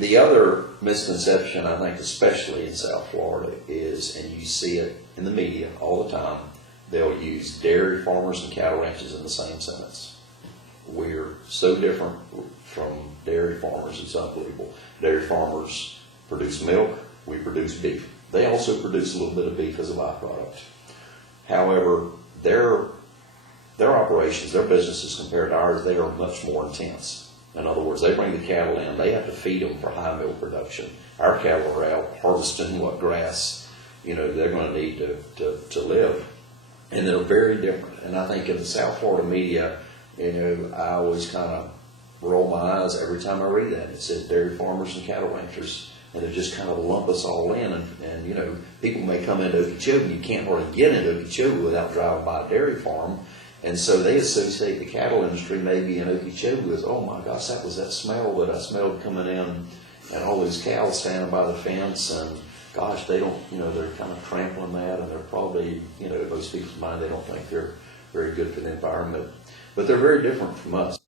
The other misconception, I think, especially in South Florida, is, and you see it in the media all the time, they'll use dairy farmers and cattle ranches in the same sentence. We're so different from dairy farmers, it's unbelievable. Dairy farmers produce milk, we produce beef. They also produce a little bit of beef as a byproduct. However, their operations, their businesses compared to ours, they are much more intense. In other words, they bring the cattle in, they have to feed them for high milk production. Our cattle are out harvesting what grass, they're going to need to live. And they're very different. And I think in the South Florida media, I always kind of roll my eyes every time I read that. It says dairy farmers and cattle ranchers, and they just kind of lump us all in. And people may come into Okeechobee, you can't hardly get into Okeechobee without driving by a dairy farm. And so they associate the cattle industry maybe in Okeechobee with, oh my gosh, that was that smell that I smelled coming in, and all these cows standing by the fence, and gosh, they don't, they're kind of trampling that, and they're probably, most people's mind, they don't think they're very good for the environment. But they're very different from us.